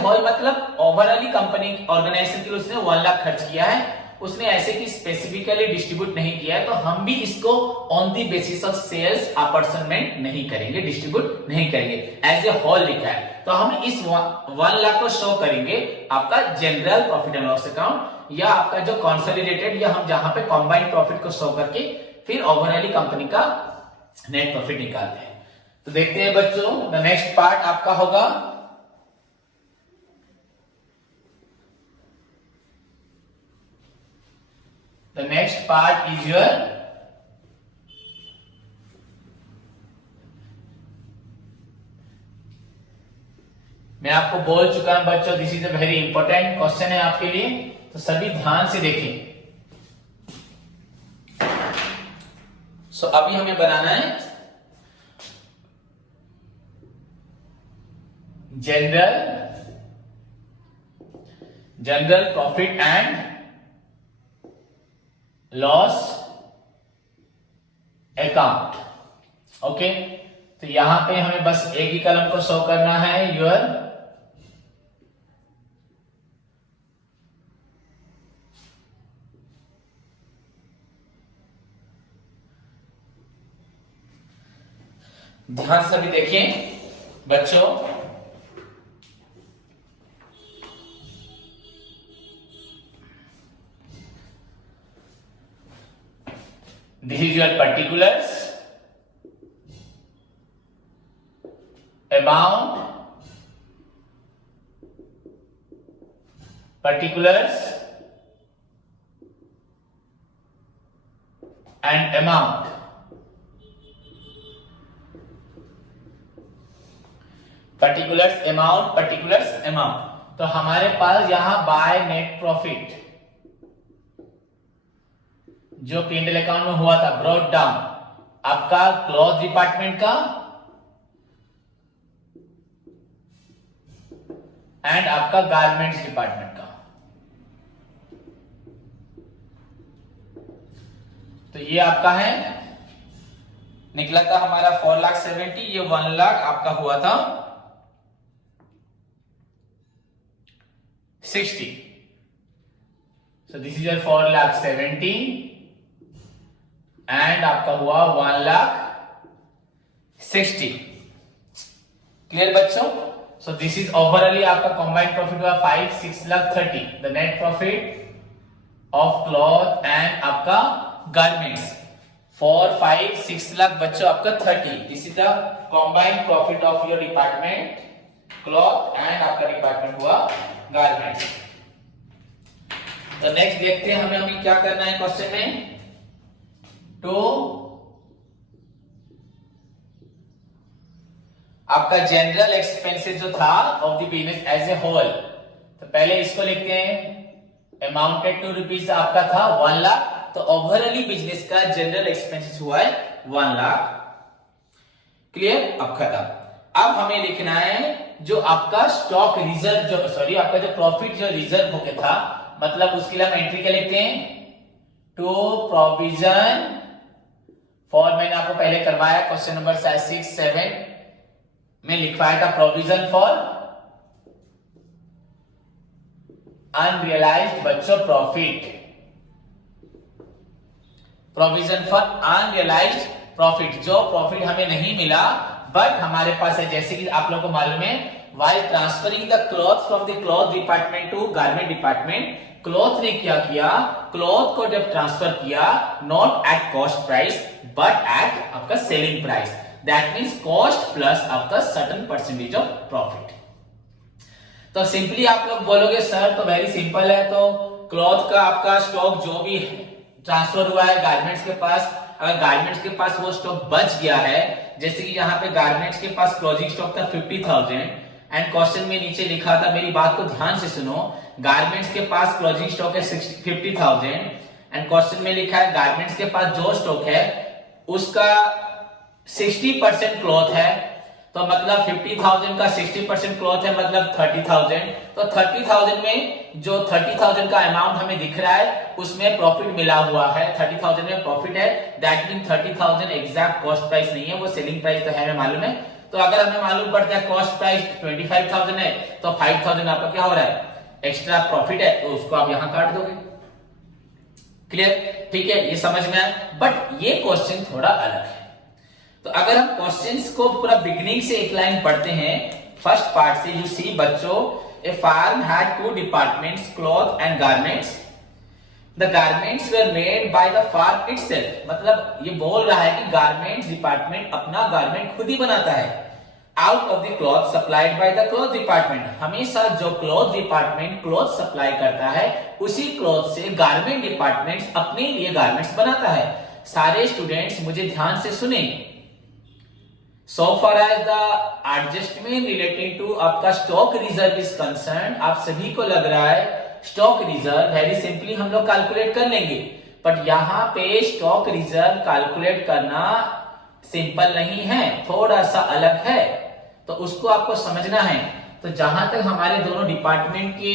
होल मतलब ओवरऑल कंपनी ऑर्गेनाइजेशन के लिए उसने 1 लाख खर्च किया है। उसने ऐसे कि स्पेसिफिकली डिस्ट्रीब्यूट नहीं किया है, तो हम भी इसको on the basis of sales apportionment नहीं करेंगे, डिस्ट्रीब्यूट नहीं करेंगे, एज ए होल लिखा है। तो हम इस 1 लाख को शो करेंगे आपका general profit and loss account या आपका जो कंसोलिडेटेड, या हम जहां पे कंबाइंड प्रॉफिट को शो करके फिर ओवरऑल कंपनी का नेट प्रॉफिट निकालते हैं। तो देखते हैं बच्चों, द नेक्स्ट पार्ट आपका होगा the next part is your मैं आपको बोल चुका हूं बच्चों, this is a very important question है आपके लिए, तो सभी ध्यान से देखें। सो अभी हमें बनाना है general profit and loss account. Okay, तो यहां पे हमें बस एक ही कलम को शो करना है, योर ध्यान से भी देखिए बच्चों, this is your particulars, amount, particulars and amount। particulars amount। तो हमारे पास यहां बाय नेट प्रॉफिट जो P&L अकाउंट में हुआ था, ब्रॉट डाउन आपका क्लॉथ डिपार्टमेंट का एंड आपका गारमेंट्स डिपार्टमेंट का। तो ये आपका है, निकला था हमारा 4,70,000, ये 1 लाख आपका हुआ था 60। सो दिस इज 4,70,000 एंड आपका हुआ 1,60,000। क्लियर बच्चों? सो दिस इज ओवरऑली आपका कंबाइंड प्रॉफिट हुआ 5,6,30,000। The net profit of cloth and आपका गारमेंट्स 4,5,6 लाख बच्चों आपका 30। This is the combined profit of your department cloth and आपका डिपार्टमेंट हुआ गारमेंट्स। तो नेक्स्ट देखते हैं हमें क्या करना है क्वेश्चन में। तो आपका जनरल एक्सपेंसेस जो था of the business as a whole, तो पहले इसको लिखते हैं, अमाउंटेड टू रुपीज आपका था 1 लाख, तो ओवरऑली बिजनेस का जनरल एक्सपेंसेस हुआ है 1 लाख। क्लियर? अब खत्म। अब हमें लिखना है जो आपका स्टॉक रिजर्व जो आपका जो प्रॉफिट जो रिजर्व हो गया था, मतलब उसके लिए हम एंट्री क्या लिखते हैं, टू प्रोविजन फॉर, मैंने आपको पहले करवाया क्वेश्चन नंबर 6-7 में लिखवाया था, प्रोविजन फॉर अनरियलाइज्ड बच्चों profit, provision for unrealised profit, जो प्रॉफिट हमें नहीं मिला बट हमारे पास है। जैसे कि आप लोगों को मालूम है, while transferring the cloth from the cloth department to garment department, cloth ने क्या किया, क्लॉथ को जब ट्रांसफर किया not at cost price but at आपका selling price, that means cost plus आपका सर्टेन परसेंटेज ऑफ प्रॉफिट। तो सिंपली आप लोग बोलोगे सर तो वेरी सिंपल है, तो क्लॉथ का आपका स्टॉक जो भी ट्रांसफर हुआ है गारमेंट्स के पास, अगर गारमेंट्स के पास वो स्टॉक बच गया है, जैसे कि यहाँ पे गारमेंट्स के पास क्लोजिंग स्टॉक था 50,000 एंड क्वेश्चन में नीचे लिखा था, मेरी बात को ध्यान से सुनो, गारमेंट्स के पास क्लोजिंग स्टॉक है 50,000 एंड क्वेश्चन में लिखा है गारमेंट्स के पास जो स्टॉक है उसका 60% क्लॉथ है, तो मतलब 50,000 का 60% क्लॉथ है, मतलब 30,000। तो 30,000 में जो 30,000 का अमाउंट हमें दिख रहा है उसमें प्रॉफिट मिला हुआ है, 30,000 में प्रॉफिट है। That mean 30,000 exact cost price नहीं है, वो सेलिंग प्राइस तो है, हमें मालूम है। तो अगर हमें मालूम पड़ता है कॉस्ट प्राइस 25,000 है, तो 5,000 आपका क्या हो रहा है, एक्स्ट्रा प्रॉफिट है, तो उसको आप यहां काट दोगे। क्लियर? ठीक है, ये समझ में आया। बट ये क्वेश्चन थोड़ा अलग है। तो अगर हम क्वेश्चंस को पूरा बिगिनिंग से एक लाइन पढ़ते हैं, फर्स्ट पार्ट से, यू सी बच्चों, a firm had 2 departments, cloth and garments. The garments were made by the firm itself. मतलब ये बोल रहा है कि गारमेंट्स डिपार्टमेंट अपना गारमेंट खुद ही बनाता है। Out of the cloth supplied by the cloth department. हमेशा जो क्लॉथ डिपार्टमेंट क्लॉथ सप्लाई करता है, उसी क्लॉथ से गारमेंट डिपार्टमेंट अपने लिए गारमेंट्स बनाता है। सारे स्टूडेंट्स मुझे ध्यान से सुने। So far as the adjustment relating to आपका स्टॉक रिजर्व इज कंसर्न, आप सभी को लग रहा है स्टॉक रिजर्व वेरी सिंपली हम लोग कैलकुलेट कर लेंगे। बट यहाँ पे स्टॉक रिजर्व कैलकुलेट करना सिंपल नहीं है, थोड़ा सा अलग है, तो उसको आपको समझना है। तो जहां तक हमारे दोनों डिपार्टमेंट के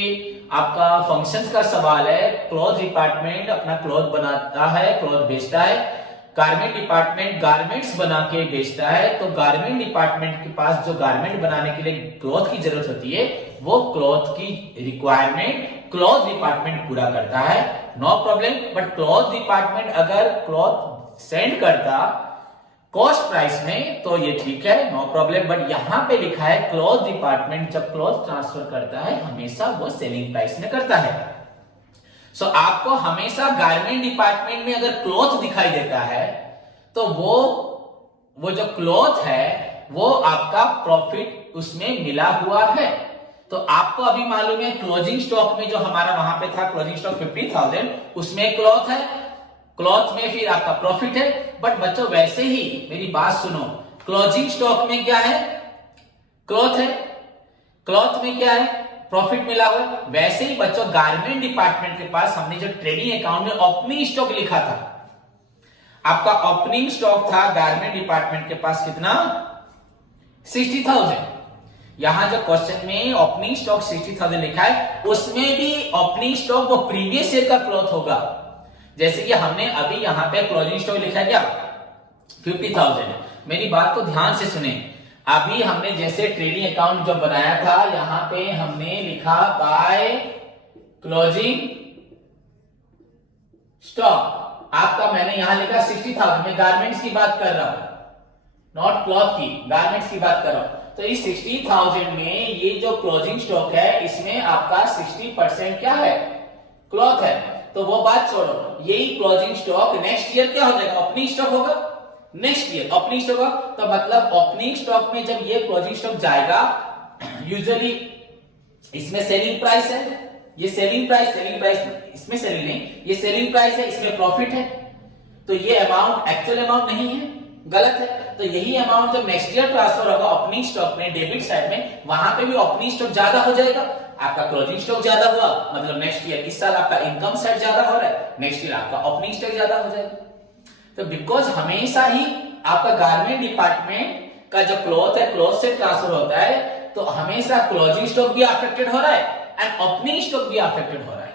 आपका फंक्शंस का सवाल है, क्लॉथ डिपार्टमेंट अपना क्लॉथ बनाता है, क्लॉथ बेचता है, गारमेंट डिपार्टमेंट गारमेंट्स बना के बेचता है। तो गारमेंट डिपार्टमेंट के पास जो गारमेंट बनाने के लिए क्लॉथ की जरूरत होती है, वो क्लॉथ की रिक्वायरमेंट क्लॉथ डिपार्टमेंट पूरा करता है, no problem. But cloth department अगर क्लॉथ सेंड करता कॉस्ट प्राइस में, तो ये ठीक है, नो प्रॉब्लम। बट यहां पे लिखा है क्लॉथ डिपार्टमेंट जब क्लॉथ ट्रांसफर करता है, हमेशा वो सेलिंग प्राइस में करता है। सो आपको हमेशा गारमेंट डिपार्टमेंट में अगर क्लॉथ दिखाई देता है, तो वो जो क्लॉथ है वो आपका प्रॉफिट उसमें मिला हुआ है। तो आपको अभी मालूम है क्लोजिंग स्टॉक में जो हमारा वहां पे था, क्लोजिंग स्टॉक 50,000, उसमें क्लॉथ है, क्लॉथ में फिर आपका प्रॉफिट है। बट बच्चों वैसे ही मेरी बात सुनो, क्लोजिंग स्टॉक में क्या है, क्लॉथ है, क्लॉथ में क्या है, प्रॉफिट मिला हुआ। वैसे ही बच्चों गारमेंट डिपार्टमेंट के पास हमने जो ट्रेडिंग अकाउंट में ओपनिंग स्टॉक लिखा था, आपका ओपनिंग स्टॉक था गारमेंट डिपार्टमेंट के पास कितना, 60,000। यहां जो क्वेश्चन में ओपनिंग स्टॉक 60,000 लिखा है, उसमें भी ओपनिंग स्टॉक वो प्रीवियस ईयर का क्लॉथ होगा। जैसे कि हमने अभी यहां पे क्लोजिंग स्टॉक लिखा है क्या, 50,000। मेरी बात को ध्यान से सुने। अभी हमने जैसे ट्रेडिंग अकाउंट जो बनाया था, यहां पे हमने लिखा बाय क्लोजिंग स्टॉक, आपका मैंने यहां लिखा 60,000। मैं गारमेंट्स की बात कर रहा हूं, नॉट क्लॉथ की, गारमेंट्स की बात कर रहा हूं। तो इस 60,000 में ये जो क्लोजिंग स्टॉक है, इसमें आपका 60% क्या है, क्लॉथ है। तो वो बात छोड़ो, यही क्लोजिंग स्टॉक नेक्स्ट ईयर क्या हो जाएगा, ओपनिंग स्टॉक होगा। नेक्स्ट ईयर ओपनिंग स्टॉक होगा, तो मतलब ओपनिंग स्टॉक में जब ये क्लोजिंग स्टॉक जाएगा, यूजुअली इसमें सेलिंग प्राइस है, ये सेलिंग प्राइस इसमें सेलिंग नहीं, ये सेलिंग प्राइस है, इसमें प्रॉफिट है। तो ये अमाउंट एक्चुअल अमाउंट नहीं है, गलत है। तो यही अमाउंट जब नेक्स्ट ईयर ट्रांसफर होगा ओपनिंग स्टॉक में, डेबिट साइड में, वहां पे भी ओपनिंग स्टॉक ज्यादा हो जाएगा। आपका क्लोजिंग स्टॉक ज्यादा हुआ, मतलब नेक्स्ट ईयर, इस साल आपका इनकम साइड ज्यादा हो रहा है, नेक्स्ट ईयर आपका ओपनिंग स्टॉक ज्यादा हो जाएगा। तो बिकॉज हमेशा ही आपका गारमेंट डिपार्टमेंट का जो क्लॉथ है, क्लॉथ से ट्रांसफर होता है, तो हमेशा क्लोजिंग स्टॉक भी अफेक्टेड हो रहा है एंड ओपनिंग स्टॉक भी अफेक्टेड हो रहा है।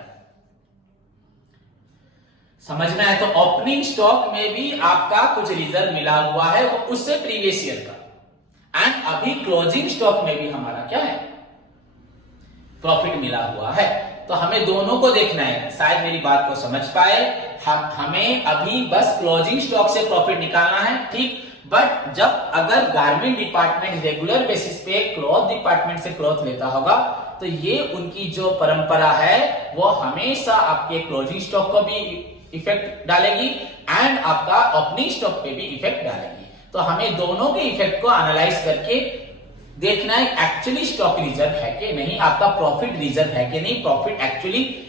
समझ में आया? तो ओपनिंग स्टॉक में भी आपका कुछ रिजर्व मिला हुआ है, वो उससे प्रीवियस ईयर का, एंड अभी क्लोजिंग स्टॉक में भी हमारा क्या है, प्रॉफिट मिला हुआ है। तो हमें दोनों को देखना है, शायद मेरी बात को समझ पाए। हमें अभी बस क्लोजिंग स्टॉक से प्रॉफिट निकालना है, ठीक। बट जब अगर गारमेंट डिपार्टमेंट रेगुलर बेसिस पे क्लॉथ डिपार्टमेंट से क्लॉथ लेता होगा, तो ये उनकी जो परंपरा है वो हमेशा आपके क्लोजिंग स्टॉक को भी इफेक्ट डालेगी एंड आपका ओपनिंग स्टॉक पे भी इफेक्ट डालेगी। तो हमें दोनों के इफेक्ट को एनालाइज करके देखना है एक्चुअली स्टॉक रिजर्व है कि नहीं, आपका प्रॉफिट रिजर्व है कि नहीं, प्रॉफिट एक्चुअली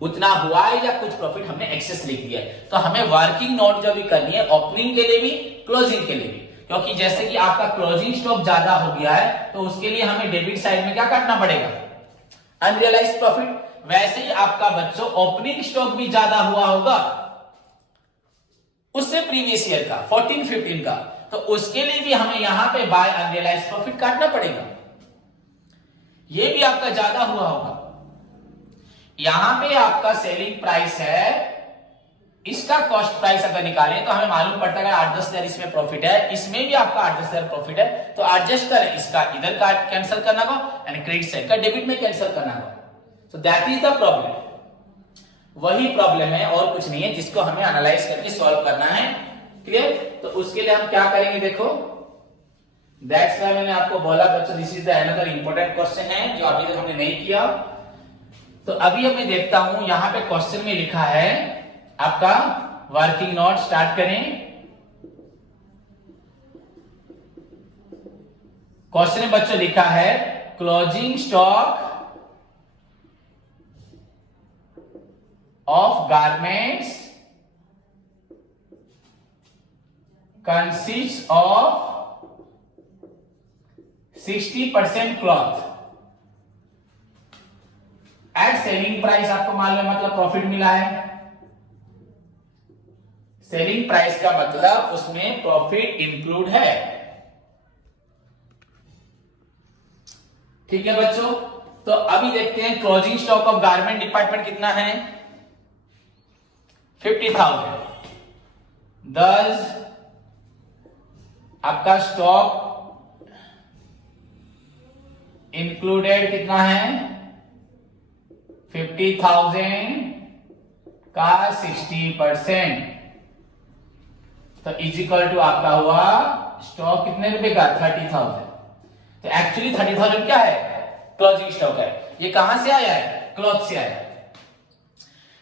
उतना हुआ है या कुछ प्रॉफिट हमने एक्सेस लिख दिया है। तो हमें वर्किंग नोट जो भी करनी है, ओपनिंग के लिए भी क्लोजिंग के लिए भी, क्योंकि जैसे कि आपका क्लोजिंग स्टॉक ज्यादा हो गया है, तो उसके लिए हमें डेबिट साइड में क्या काटना पड़ेगा, अनरियलाइज्ड प्रॉफिट। वैसे ही आपका बच्चों ओपनिंग स्टॉक भी ज्यादा हुआ होगा उससे प्रीवियस ईयर का 14-15 का, तो उसके लिए भी हमें यहां पे बाय अनरियलाइज्ड प्रॉफिट काटना पड़ेगा। ये भी आपका ज्यादा हुआ होगा। यहां पे आपका सेलिंग प्राइस है, इसका कॉस्ट प्राइस अगर निकालें तो हमें मालूम पड़ता है 8-10 हजार इसमें प्रॉफिट है, इसमें भी आपका 8-10 हजार प्रॉफिट है, तो एडजस्ट करें, इसका इधर का कैंसिल करना होगा एंड क्रेडिट साइड का डेबिट में कैंसिल करना होगा। So that is the problem, वही प्रॉब्लम है और कुछ नहीं है, जिसको हमें एनालाइज करके सॉल्व करना है। क्लियर? तो उसके लिए हम क्या करेंगे, देखो दैट्स व्हाई मैंने आपको बोला बच्चों this is the another important question है जो अभी तक हमने नहीं किया। तो अभी मैं देखता हूं यहां पे क्वेश्चन में लिखा है आपका वर्किंग नोट, स्टार्ट करें। क्वेश्चन में बच्चों लिखा है closing stock of garments consist of 60% cloth at selling price. आपको मालूम है मतलब प्रॉफिट मिला है, सेलिंग प्राइस का मतलब उसमें प्रॉफिट इंक्लूड है। ठीक है बच्चों, तो अभी देखते हैं closing stock of garment department कितना है, 50,000। दस आपका स्टॉक इंक्लूडेड कितना है, 50,000 का 60%, तो इज इक्वल टू आपका हुआ स्टॉक कितने रुपए का, 30,000। तो एक्चुअली 30,000 क्या है, क्लोजिंग स्टॉक है। ये कहां से आया है, क्लॉथ से आया है।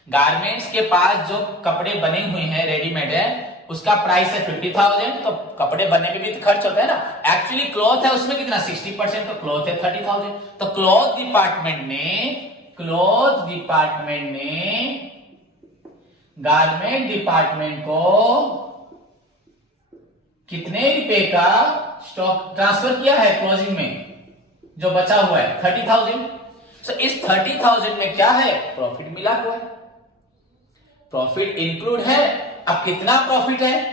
गारमेंट्स के पास जो कपड़े बने हुए हैं रेडीमेड है, उसका प्राइस है 50,000, तो कपड़े बनने में भी तो खर्च होता है ना। एक्चुअली क्लॉथ है उसमें कितना 60%, तो क्लॉथ है 30,000। तो क्लॉथ डिपार्टमेंट ने गारमेंट डिपार्टमेंट को कितने रुपए का स्टॉक ट्रांसफर किया है क्लोजिंग में, जो बचा हुआ है 30,000। सो इस 30,000 में क्या है, प्रॉफिट मिला हुआ है, प्रॉफिट इंक्लूड है। अब कितना प्रॉफिट है,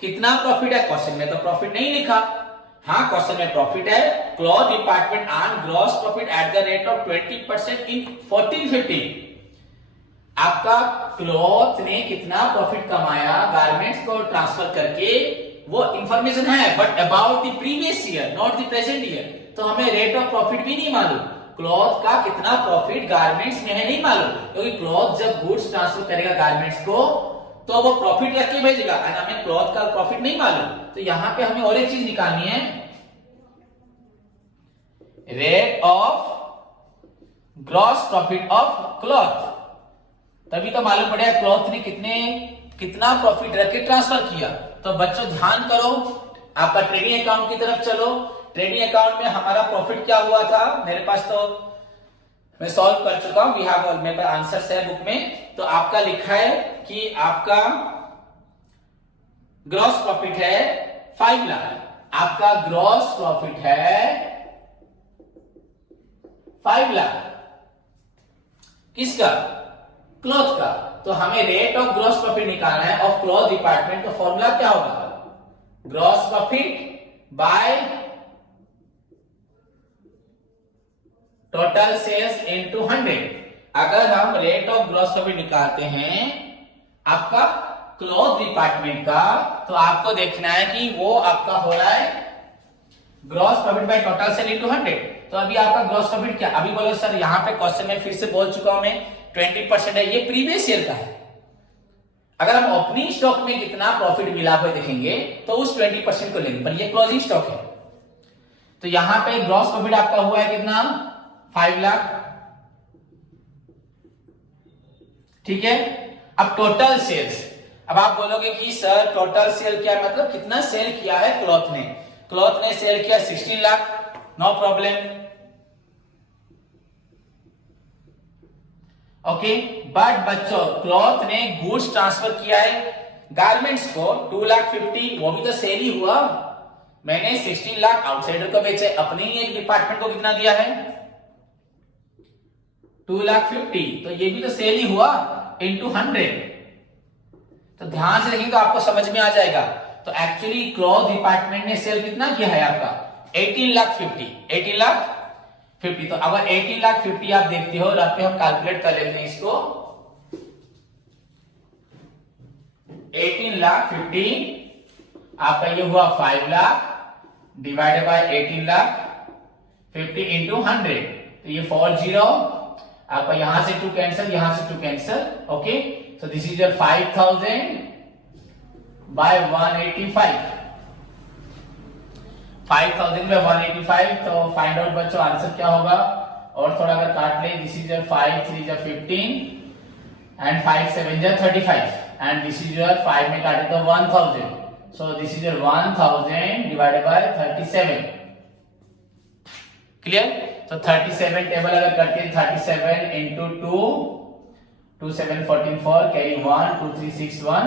कितना प्रॉफिट है, क्वेश्चन में तो प्रॉफिट नहीं लिखा। हाँ क्वेश्चन में प्रॉफिट है, cloth department earn gross profit at the rate of 20% इन 14-15। आपका क्लॉथ ने कितना प्रॉफिट कमाया गारमेंट्स को ट्रांसफर करके, वो इंफॉर्मेशन है, but about the previous year not the present year. तो हमें रेट ऑफ प्रॉफिट भी नहीं मालूम, क्लॉथ का कितना प्रॉफिट गारमेंट्स में है नहीं मालूम, क्योंकि क्लॉथ जब गुड्स ट्रांसफर करेगा गारमेंट्स को तो वो प्रॉफिट रख के भेजेगा, और हमें क्लॉथ का प्रॉफिट नहीं मालूम। तो यहां पे हमें और एक चीज निकालनी है, rate of gross profit of cloth, तभी तो मालूम पड़ेगा क्लॉथ ने कितना प्रॉफिट रख के ट्रांसफर किया। तो बच्चों ध्यान करो, आपका ट्रेडिंग अकाउंट की तरफ चलो। ट्रेडिंग अकाउंट में हमारा प्रॉफिट क्या हुआ था, मेरे पास तो मैं सॉल्व कर चुका हूं, वी हैव मेरे पास आंसर्स है बुक में। तो आपका लिखा है कि आपका ग्रॉस प्रॉफिट है 5 लाख, आपका ग्रॉस प्रॉफिट है 5 लाख, किसका, क्लॉथ का। तो हमें रेट ऑफ ग्रॉस प्रॉफिट निकालना है ऑफ क्लॉथ डिपार्टमेंट। तो फॉर्मूला क्या होगा, gross profit by total sales into 100। अगर हम रेट ऑफ ग्रॉस प्रॉफिट निकालते हैं आपका क्लॉथ डिपार्टमेंट का, तो आपको देखना है कि वो आपका हो रहा है gross profit by total sale into 100। तो अभी आपका ग्रॉस प्रॉफिट क्या, अभी बोलो सर यहां पे क्वेश्चन में फिर से बोल चुका हूं मैं 20% है, ये प्रीवियस ईयर का है। अगर हम ओपनिंग स्टॉक में कितना प्रॉफिट मिला हुआ देखेंगे तो उस 20% को लेंगे, पर ये क्लोजिंग स्टॉक है। तो यहां पे ग्रॉस प्रॉफिट आपका हुआ है कितना, 5 लाख, ठीक है। अब टोटल सेल्स, अब आप बोलोगे कि सर टोटल सेल क्या है, मतलब कितना सेल किया है क्लॉथ ने। क्लॉथ ने सेल किया 16 lakh, no problem, okay. But बच्चों क्लॉथ ने गुड्स ट्रांसफर किया है गारमेंट्स को 2,50,000, वो भी तो सेल ही हुआ। मैंने 16 लाख आउटसाइडर को बेचे, अपने ही एक डिपार्टमेंट को कितना दिया है 2,50,000, तो ये भी तो सेल ही हुआ इनटू 100। तो ध्यान से देखेंगे तो आपको समझ में आ जाएगा तो एक्चुअली क्लॉथ डिपार्टमेंट ने सेल कितना किया है आपका 18,50,000। तो अगर 18,50,000 आप देखते हो, रफ पे हम कैलकुलेट कर लेते हैं इसको। 18,50,000 आपका ये हुआ 5 लाख डिवाइडेड बाय 18,50,000 इंटू 100, तो ये 40 आपका यहां से 2 कैंसिल, यहां से 2 cancel. Okay, so this is your 5,000 by 185। 5,000 by 185, तो फाइंड आउट बच्चों आंसर क्या होगा। और थोड़ा अगर काट ले, दिस इज योर 5 3 जा 15 एंड 5 7 जा 35 एंड दिस इज योर 5 में काटे तो 1,000, सो this is your 1,000 divided by 37। Clear. तो 37 टेबल अगर करते हैं 37 इंटू 2, 2 7 14 4 कैरी 1 2 3 6 1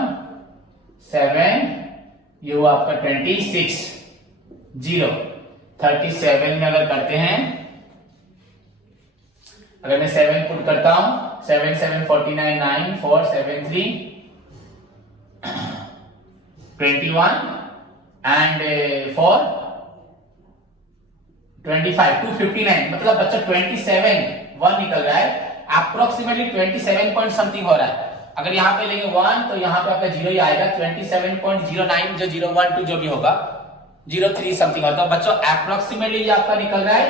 7, ये हुआ आपका 26 0। 37 में अगर करते हैं, अगर मैं 7 पुट करता हूं, 7 7 49 9 4 7 3 21 एंड 4 25 259, मतलब बच्चा 27 1 निकल रहा है, अप्रोक्सीमेटली 27 पॉइंट समथिंग हो रहा है। अगर यहां पे लेंगे 1 तो यहां पे आपका 0 ही आएगा, 27.09 जो 012 जो भी होगा 03 समथिंग होगा। तो बच्चों अप्रोक्सीमेटली ये आपका निकल रहा है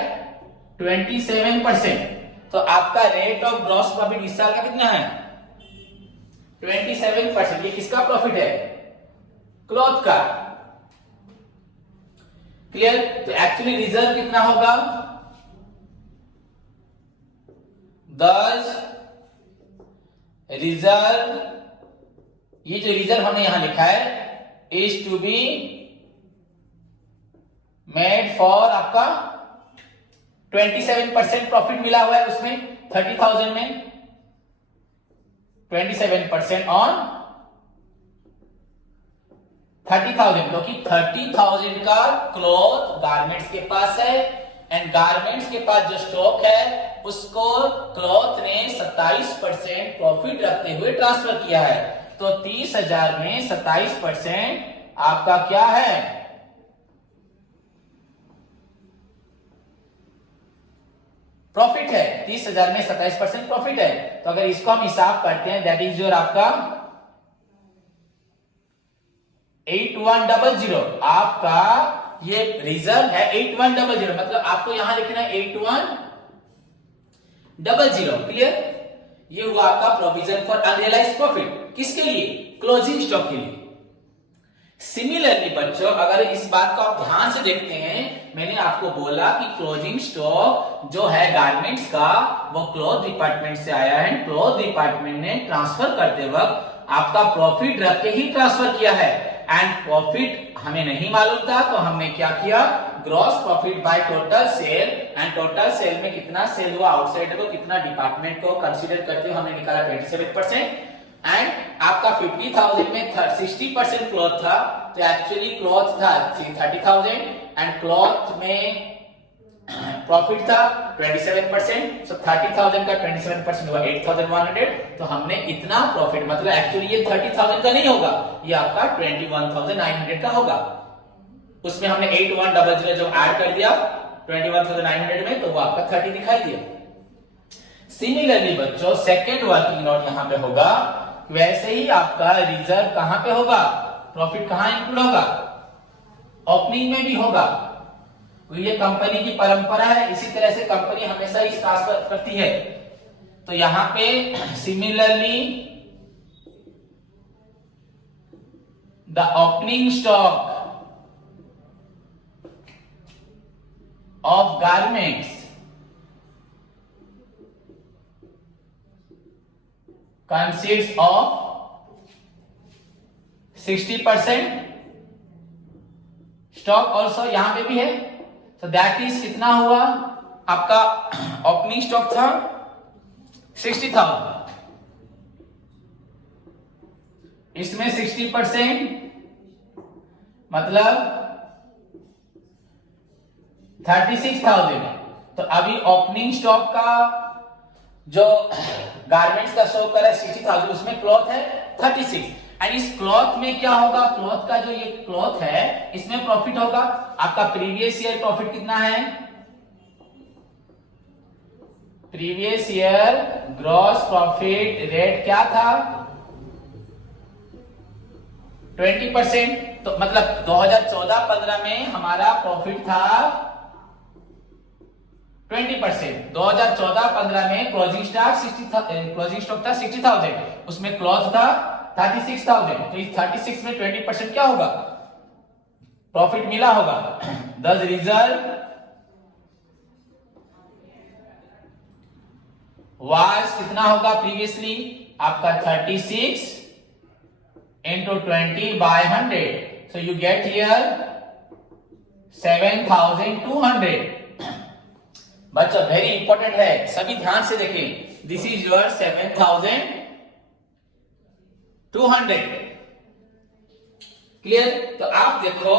27%। तो आपका रेट ऑफ ग्रॉस प्रॉफिट इस साल का कितना है 27%। ये किसका प्रॉफिट है, क्लॉथ का। क्लियर। तो एक्चुअली रिजर्व कितना होगा, 10 रिजर्व, ये जो रिजर्व हमने यहां लिखा है is to be made for आपका 27% प्रॉफिट मिला हुआ है उसमें 30,000 में 27% ऑन 30,000, क्योंकि 30,000 का क्लॉथ गारमेंट्स के पास है एंड गारमेंट्स के पास जो स्टॉक है उसको क्लॉथ ने 27% प्रॉफिट रखते हुए ट्रांसफर किया है। तो 30,000 में 27% आपका क्या है, प्रॉफिट है। 30,000 में 27% प्रॉफिट है। तो अगर इसको हम हिसाब करते हैं, दैट इज योर आपका 8100। आपका ये रिजर्व है 8100, मतलब आपको यहां लिखना है 8100। क्लियर। ये हुआ आपका प्रोविजन फॉर अनरियलाइज्ड प्रॉफिट, किसके लिए, क्लोजिंग स्टॉक के लिए। सिमिलरली बच्चों अगर इस बात को आप ध्यान से देखते हैं, मैंने आपको बोला कि क्लोजिंग स्टॉक जो है गारमेंट्स का वो क्लॉथ डिपार्टमेंट से आया है। क्लॉथ डिपार्टमेंट ने ट्रांसफर करते वक्त आपका प्रॉफिट रख के ही ट्रांसफर किया है एंड प्रॉफिट हमें नहीं मालूम था, तो हमने क्या किया, gross profit by total sale, and total sale में कितना सेल हुआ आउटसाइड को, कितना डिपार्टमेंट को कंसीडर करते हुए हमने निकाला 27%। एंड आपका 50,000 में 60% क्लॉथ था, तो एक्चुअली क्लॉथ था 30,000 एंड क्लॉथ में प्रॉफिट था 27%, सो 30,000 का 27% हुआ 8,100। तो हमने इतना प्रॉफिट, मतलब एक्चुअली ये 30,000 का नहीं होगा, ये आपका 21,900 का होगा। उसमें हमने 8100 जो ऐड कर दिया 21,900 में, तो वो आपका 30 दिखाई दिया। सिमिलरली बच्चों सेकेंड वर्किंग नोट यहां पे होगा, वैसे ही आपका रिजर्व कहां पे होगा, प्रॉफिट कहां इंक्लूड होगा, ओपनिंग में भी होगा। ये कंपनी की परंपरा है, इसी तरह से कंपनी हमेशा इस ट्रांसफर करती है। तो यहां पे similarly the opening stock of garments consists of 60% stock also यहां पे भी है, तो दैट इज कितना हुआ आपका, ओपनिंग स्टॉक था 60,000, इसमें 60% मतलब 36,000। तो अभी ओपनिंग स्टॉक का जो गारमेंट्स का शो कर रहा है 60,000, उसमें क्लॉथ है 36, एंड इस क्लॉथ में क्या होगा, क्लॉथ का जो ये क्लॉथ है इसमें प्रॉफिट होगा। आपका प्रीवियस ईयर प्रॉफिट कितना है, previous year gross profit rate क्या था 20%। तो मतलब 2014-15 में हमारा प्रॉफिट था 20%। 2014-15 में क्लोजिंग स्टॉक था 60,000, उसमें क्लॉथ था 36,000। तो इस 36 में 20% क्या होगा, प्रॉफिट मिला होगा। दस रिजल्ट वाज कितना होगा प्रीवियसली आपका 36 into 20 by 100, so you get here 7,200। बच्चों वेरी इंपॉर्टेंट है, सभी ध्यान से देखें। This is your 7,200। क्लियर। तो आप देखो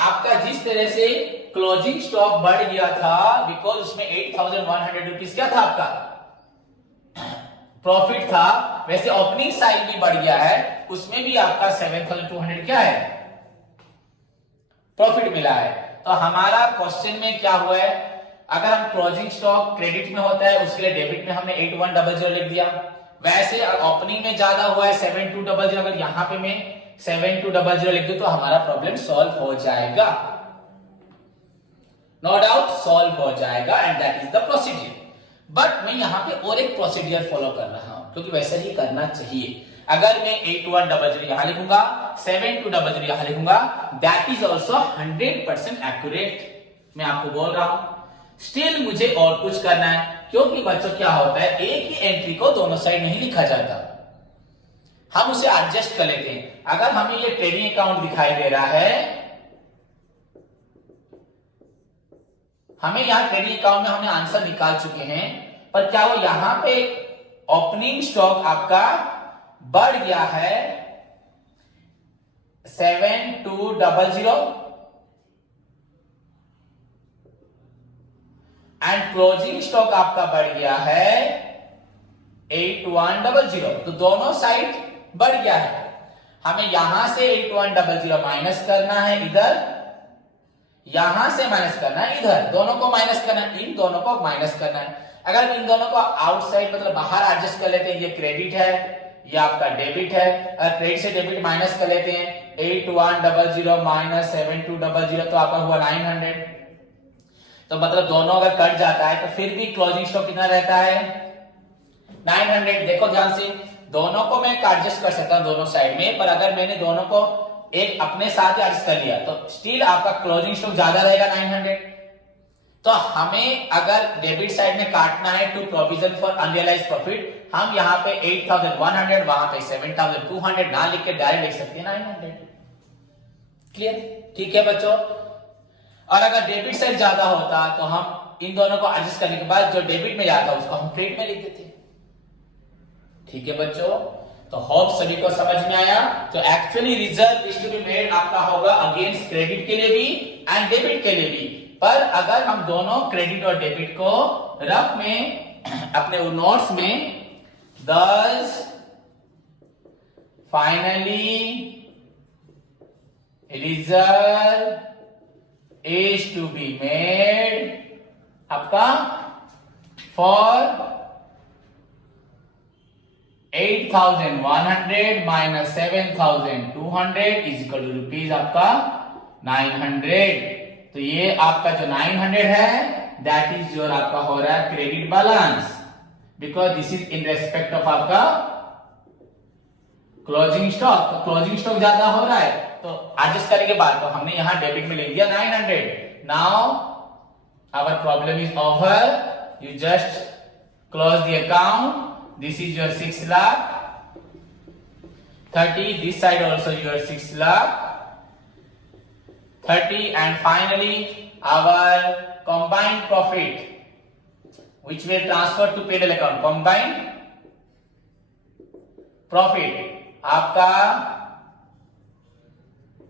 आपका जिस तरह से क्लोजिंग स्टॉक बढ़ गया था बिकॉज उसमें 8,100 रुपीज क्या था आपका प्रॉफिट था, वैसे ओपनिंग साइड भी बढ़ गया है, उसमें भी आपका 7,200 क्या है प्रॉफिट मिला है। तो हमारा क्वेश्चन में क्या हुआ है, अगर हम क्लोजिंग स्टॉक क्रेडिट में होता है उसके लिए डेबिट में हमने 8100 लिख दिया, वैसे ओपनिंग में ज्यादा हुआ है 7200, अगर यहां पे मैं 7200 लिख दूं तो हमारा प्रॉब्लम सॉल्व हो जाएगा, नो डाउट सॉल्व हो जाएगा। And that is the procedure. But मैं यहां पे और एक प्रोसीजर फॉलो कर रहा हूं क्योंकि वैसा ही करना चाहिए। अगर मैं 8100 यहां लिखूंगा 7200 यहां लिखूंगा, दैट इज ऑल्सो 100% एक्यूरेट। मैं आपको बोल रहा हूं स्टिल मुझे और कुछ करना है, क्योंकि बच्चों क्या होता है एक ही एंट्री को दोनों साइड नहीं लिखा जाता, हम उसे एडजस्ट कर लेते हैं। अगर हमें ये ट्रेडिंग अकाउंट दिखाई दे रहा है, हमें यहां ट्रेडिंग अकाउंट में हमने आंसर निकाल चुके हैं, पर क्या वो यहां पे ओपनिंग स्टॉक आपका बढ़ गया है 7200 एंड क्लोजिंग स्टॉक आपका बढ़ गया है 8100, तो दोनों साइड बढ़ गया है। हमें यहां से 8100 माइनस करना है इधर, यहां से माइनस करना है इधर, दोनों को माइनस करना है, इन दोनों को माइनस करना है। अगर इन दोनों को आउटसाइड मतलब बाहर एडजस्ट कर लेते हैं, ये क्रेडिट है ये आपका डेबिट है, अगर क्रेडिट से डेबिट माइनस कर लेते हैं 8100 माइनस 7200 तो आपका हुआ 900। तो मतलब दोनों अगर कट जाता है तो फिर भी क्लोजिंग स्टॉक कितना रहता है 900। देखो ध्यान से, दोनों को मैं एडजस्ट कर सकता हूं दोनों साइड में, पर अगर मैंने दोनों को एक अपने साथ एडजस्ट कर लिया तो स्टिल आपका क्लोजिंग स्टॉक ज्यादा रहेगा 900। तो हमें अगर डेबिट साइड में काटना है to provision for unrealised profit, हम यहां पे 8100 वहां पे 7200 ना लिख के डायरेक्ट लिख सकते हैं 900। क्लियर, ठीक है बच्चों। और अगर डेबिट साइड ज्यादा होता तो हम इन दोनों को एडजस्ट करने के बाद जो डेबिट में जाता उसको हम क्रेडिट में लिख देते। ठीक है बच्चों, तो होप सभी को समझ में आया। तो actually reserve is to be made आपका होगा अगेंस्ट क्रेडिट के लिए भी एंड डेबिट के लिए भी, पर अगर हम दोनों क्रेडिट और डेबिट को रफ में अपने नोट्स में thus finally reserve is to be made आपका for 8,100 minus 7,200 is equal to rupees आपका 900। तो ये आपका जो 900 है दैट इज योर आपका हो रहा है credit balance, because this is in respect of आपका क्लोजिंग स्टॉक। तो क्लोजिंग स्टॉक ज्यादा हो रहा है तो एडजस्ट करने के बाद तो हमने यहां डेबिट में लिख दिया 900। Now our problem is over, you just close the account. This is your 6 lakh 30, this side also your 6 lakh 30, and finally our combined profit which will transfer to P&L account, combined profit आपका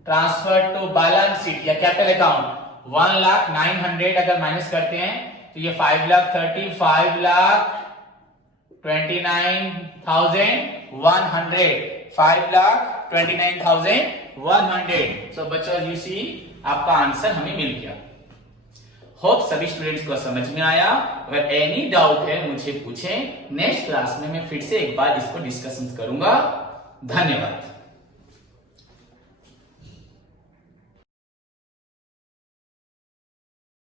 transfer to balance sheet या capital account 1,09,00,000 अगर minus करते हैं तो ये 5,30,00,000 5,00,30,00,000 29,100, 5,29,100. सो बच्चों you see आपका answer हमें मिल गया. होप सभी स्टूडेंट्स को समझ में आया. अगर एनी डाउट है मुझे पूछें. नेक्स्ट क्लास में मैं फिर से एक बार इसको डिस्कशन करूंगा. धन्यवाद.